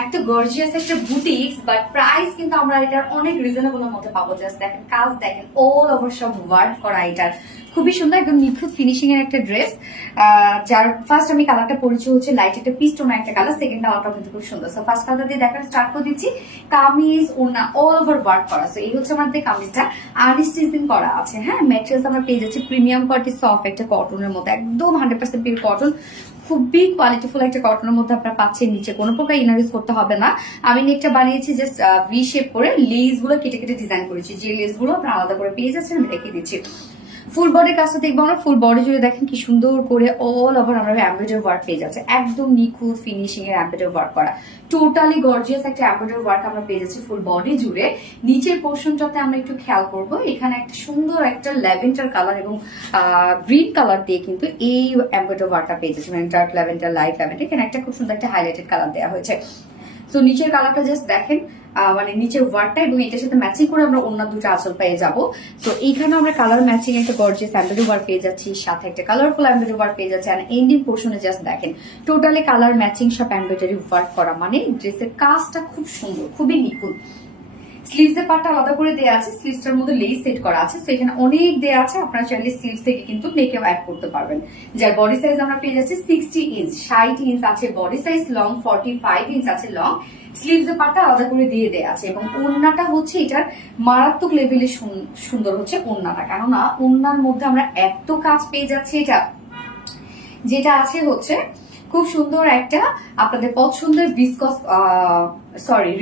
একটা গর্জিয়াস একটা boutiques, but price কিন্তু আমরা এটার অনেক রিজনেবল এর মধ্যে পাবো। জাস্ট দেখেন কাজ দেখেন, অল ওভার সব ওয়ার্ক করা, এটার খুবই সুন্দর একদম নিখুঁত ফিনিশিং এর একটা ড্রেস। যার ফার্স্ট আমি কালারটা পরিচয় হচ্ছে লাইট একটা পিস্টোন একটা কালার, সেকেন্ড কালারটা কিন্তু খুব সুন্দর। সো ফার্স্ট কালার দিয়ে দেখার স্টার্ট করে দিচ্ছি। কামিজ ওনা অল ওভার ওয়ার্ক করা। সো এই হচ্ছে আমাদের কামিজটা, আনস্টিচিং করা আছে। হ্যাঁ, ম্যাটেরিয়ালস আমরা পেয়ে যাচ্ছি প্রিমিয়াম কোয়ালিটি সফট একটা কটনের মধ্যে, একদম 100% পিওর কটন, খুবই কোয়ালিটিফুল একটা কটনের মধ্যে আপনারা পাচ্ছেন। নিচে কোনো প্রকার ইনার ইউজ করতে হবে না। আমি নেকটা বানিয়েছি জাস্ট ভি শেপ করে, লেস গুলো কেটে কেটে ডিজাইন করেছি। যে লেস গুলো আপনারা আলাদা করে পেয়ে যাচ্ছেন আমি রেখে দিচ্ছি। ফুল বডির কাজটা দেখবো আমরা, ফুল বডি জুড়ে দেখেন কি সুন্দর করে অল ওভার আমরা এমব্রয়ডারি ওয়ার্ক পেয়ে যাচ্ছে, একদম নিখুঁত ফিনিশিং এর এমব্রয়ডারি ওয়ার্ক করা, টোটালি গর্জিয়াস একটা এমব্রয়ডারি ওয়ার্ক আমরা পেয়ে যাচ্ছি ফুল বডি জুড়ে। নিচের পোর্শনটাতে আমরা একটু খেয়াল করবো, এখানে একটা সুন্দর একটা ল্যাভেন্ডার কালার এবং গ্রিন কালার দিয়ে কিন্তু এই এমব্রয়ডারি ওয়ার্কটা পেয়ে যাচ্ছে, মানে ডার্ক ল্যাভেন্ডার, লাইট ল্যাভেন্ডার, এখানে একটা খুব সুন্দর একটা হাইলাইটেড কালার দেওয়া হয়েছে। তো নিচের কালারটা জাস্ট দেখেন, মানে নিচের ওয়ার্কটা এবং এটার সাথে ম্যাচিং করে আমরা অন্য দুটো আঁচল পেয়ে যাবো। তো এইখানে আমরা কালার ম্যাচিং একটা গর্জিয়াস এমব্রয়ডারি ওয়ার্ক পেয়ে যাচ্ছি, সাথে একটা কালারফুল এমব্রয়ডারি ওয়ার্ক পেয়ে যাচ্ছে। আর এন্ডিং পোর্শনে জাস্ট দেখেন টোটালি কালার ম্যাচিং সব এমব্রয়ডারি ওয়ার্ক করা, মানে ড্রেসের কাজটা খুব সুন্দর, খুবই নিখুঁত। স্লিভস এর পার্টটা আলাদা করে দেওয়া আছে, স্লিভসটার মধ্যে লেস সেট করা আছে, তো এখানে অনেক দেওয়া আছে, আপনারা চাইলে স্লিভস থেকে কিন্তু নেকেও অ্যাড করতে পারবেন। যার বডি সাইজ আমরা পেয়ে যাচ্ছি 60 ইঞ্চ, 60 ইঞ্চ আছে বডি সাইজ, লং 45 ইঞ্চ আছে লং। স্লিভস এর পার্টটা আলাদা করে দিয়ে দেওয়া আছে এবং ওড়নাটা হচ্ছে এটার মারাত্মক লেভেলে সুন্দর হচ্ছে ওড়নাটা, কেননা ওড়নার মধ্যে আমরা এত কাজ পেয়ে যাচ্ছি। এটা যেটা আছে হচ্ছে খুব সুন্দর একটা আপনাদের পছন্দের বিসকস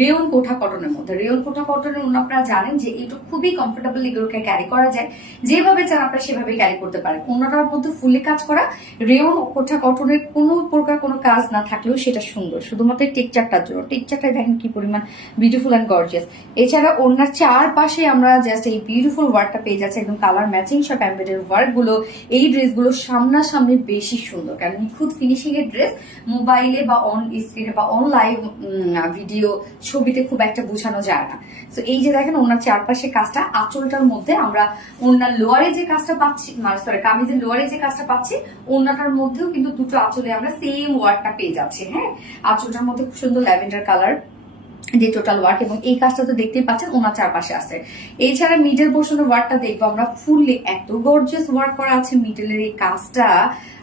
রেয়ন কোঠা কটনের মধ্যে। রেয়ন কোঠা কটনের আপনারা জানেন যে এটা খুবই কমফোর্টেবল, এগুলোকে ক্যারি করা যায়, যেভাবে চান আপনারা সেভাবে ক্যারি করতে পারেন। ওনাটার মধ্যে ফুললি কাজ করা, রেয়ন কোঠা কটনের কোনো প্রকার কোনো কাজ না থাকলেও সেটা সুন্দর, শুধুমাত্র টেক্সচারটার জন্য। টেক্সচারটা দেখেন কি পরিমাণ বিউটিফুল অ্যান্ড গর্জিয়াস। এছাড়া ওনার চারপাশে আমরা জাস্ট এই বিউটিফুল ওয়ার্কটা পেয়ে যাচ্ছি, একদম কালার ম্যাচিং সব এমব্রয়ডারি ওয়ার্ক গুলো। এই ড্রেসগুলো সামনাসামনি বেশি সুন্দর, কারণ নিখুঁত ফিনিশিং এর ড্রেস মোবাইলে বা অন স্ক্রিনে বা অন লাইভ ভিডিও ছবিতে খুব একটা বোঝানো যায় না। তো এই যে দেখেন ওনার চারপাশে কাজটা, আঁচলটার মধ্যে আমরা ওনার লোয়ারে যে কাজটা পাচ্ছি, মানে সরি কামিজের লোয়ারে যে কাজটা পাচ্ছি, ওনাটার মধ্যেও কিন্তু দুটো আঁচলে আমরা সেম ওয়ার্কটা পেয়ে যাচ্ছি। হ্যাঁ, আঁচলটার মধ্যে খুব সুন্দর ল্যাভেন্ডার কালার যে টোটাল ওয়ার্ক, এবং এই কাজটা তো দেখতেই পাচ্ছেন ওনার চারপাশে আছে। এছাড়া মিডল পোর্শনের ওয়ার্কটা দেখবো আমরা, ফুললি এত গর্জিয়াস ওয়ার্ক করা আছে মিডলের এই কাজটা,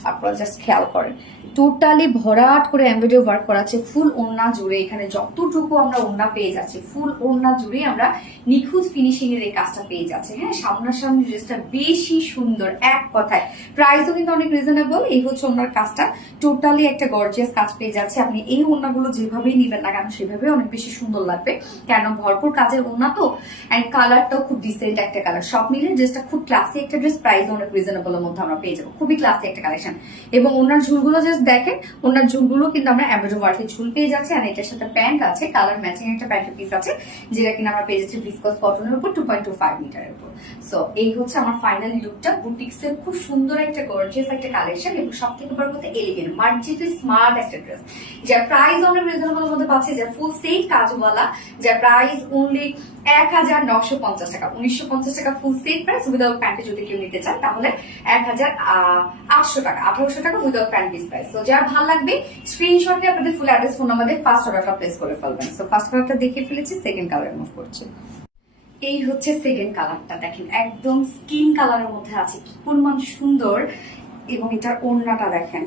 আপনারা জাস্ট খেয়াল করেন টোটালি ভরাট করে এমব্রয়ডারি ওয়ার্ক করা আছে ফুল ওড়না জুড়ে। এখানে যতটুকু আমরা ওড়না পেয়ে যাচ্ছি ফুল ওড়না জুড়ে আমরা নিখুঁত ফিনিশিং এর এই কাজটা পেয়ে যাচ্ছে। হ্যাঁ, সামনাসামনি ড্রেসটা বেশি সুন্দর, এক কথায় প্রাইসও কিন্তু অনেক রিজনেবল। এই হচ্ছে ওনার কাজটা, টোটালি একটা গর্জিয়াস কাজ পেয়ে যাচ্ছে। আপনি এই ওড়নাগুলো যেভাবেই নিবেন না কেন সেভাবে অনেক বেশি সুন্দর লাগবে, কেন ভরপুর কাজের ওড়না তো, এন্ড কালারটাও খুব ডিসেন্ট একটা কালার। সব মিলে ড্রেসটা খুব ক্লাসি একটা ড্রেস, প্রাইস অনেক রিজনেবল এর মধ্যে আমরা পেয়ে যাবো, খুবই ক্লাসি একটা কালেকশন। এবং ওনার ঝুলগুলো জাস্ট দেখেন, ওনার ঝুলগুলো কিন্তু আমরা এমব্রয়ডারি ওয়ার্কের ঝুল পেয়ে যাচ্ছি, আর এটার সাথে প্যান্ট আছে, কালার ম্যাচিং একটা প্যান্টের পিস আছে, যেটা কিনা আমরা পেয়ে যাচ্ছি ভিসকস কটনের উপর 2.25 মিটারের উপর। সো এই হচ্ছে আমার ফাইনাল লুকটা, বুটিক্স এর খুব সুন্দর একটা গর্জিয়াস একটা কালেকশন এবং সব থেকে বড় কথা এলিগেন্ট মার্জিত স্মার্ট একটা ড্রেস, যার প্রাইস অনেক রিজনেবল মধ্যে পাচ্ছে, যার ফুল সেট কাজওয়ালা, যার প্রাইস অনলি 1950 টাকা, 1950 টাকা ফুল সেট প্রাইস। উইদাউট প্যান্টে যদি কেউ নিতে চান তাহলে 1800 টাকা, 1800 টাকা উইদাউট প্যান্ট পিস প্রাইস। তো যার ভালো লাগবে স্ক্রিনশটে আপনাদের ফুল অ্যাড্রেস ফোন নাম্বার দিয়ে ফার্স্ট অর্ডারটা প্লেস করে ফেলবেন। সো ফার্স্ট কালারটা দেখে ফেলেছি, সেকেন্ড কালার মুভ করছি। এই হচ্ছে সেকেন্ড কালারটা, দেখেন একদম স্কিন কালারের মধ্যে আছে, কি পরিমাণ সুন্দর। এবং এটার ওড়নাটা দেখেন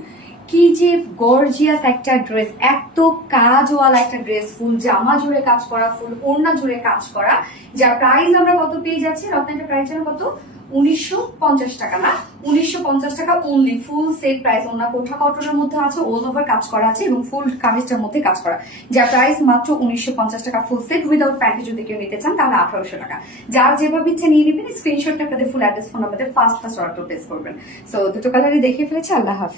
কি যে গর্জিয়াস একটা ড্রেস, এত কাজওয়ালা একটা ড্রেস, ফুল জামা জুড়ে কাজ করা, ফুল ওড়না জুড়ে কাজ করা, যার প্রাইস আমরা কত পেয়ে যাচ্ছি, রত্নাটা প্রাইস কত, 1950 টাকা না, 1950 টাকা অনলি ফুল সেট প্রাইস। ওনার কোঠা কটনের মধ্যে আছে, অল ওভার কাজ করা আছে এবং ফুল কামিজটার মধ্যে কাজ করা, যার প্রাইস মাত্র 1950 টাকা ফুল সেট। উইদাউট প্যান্টে যদি কেউ নিতে চান তাহলে 1800 টাকা। যার যেভাবে ইচ্ছা নিয়ে নেবেন, স্ক্রিনশটটা আপনাদের full address phone number first order place করবেন। সো দুটো কালারই দেখিয়ে ফেলেছি। আল্লাহ হাফিজ।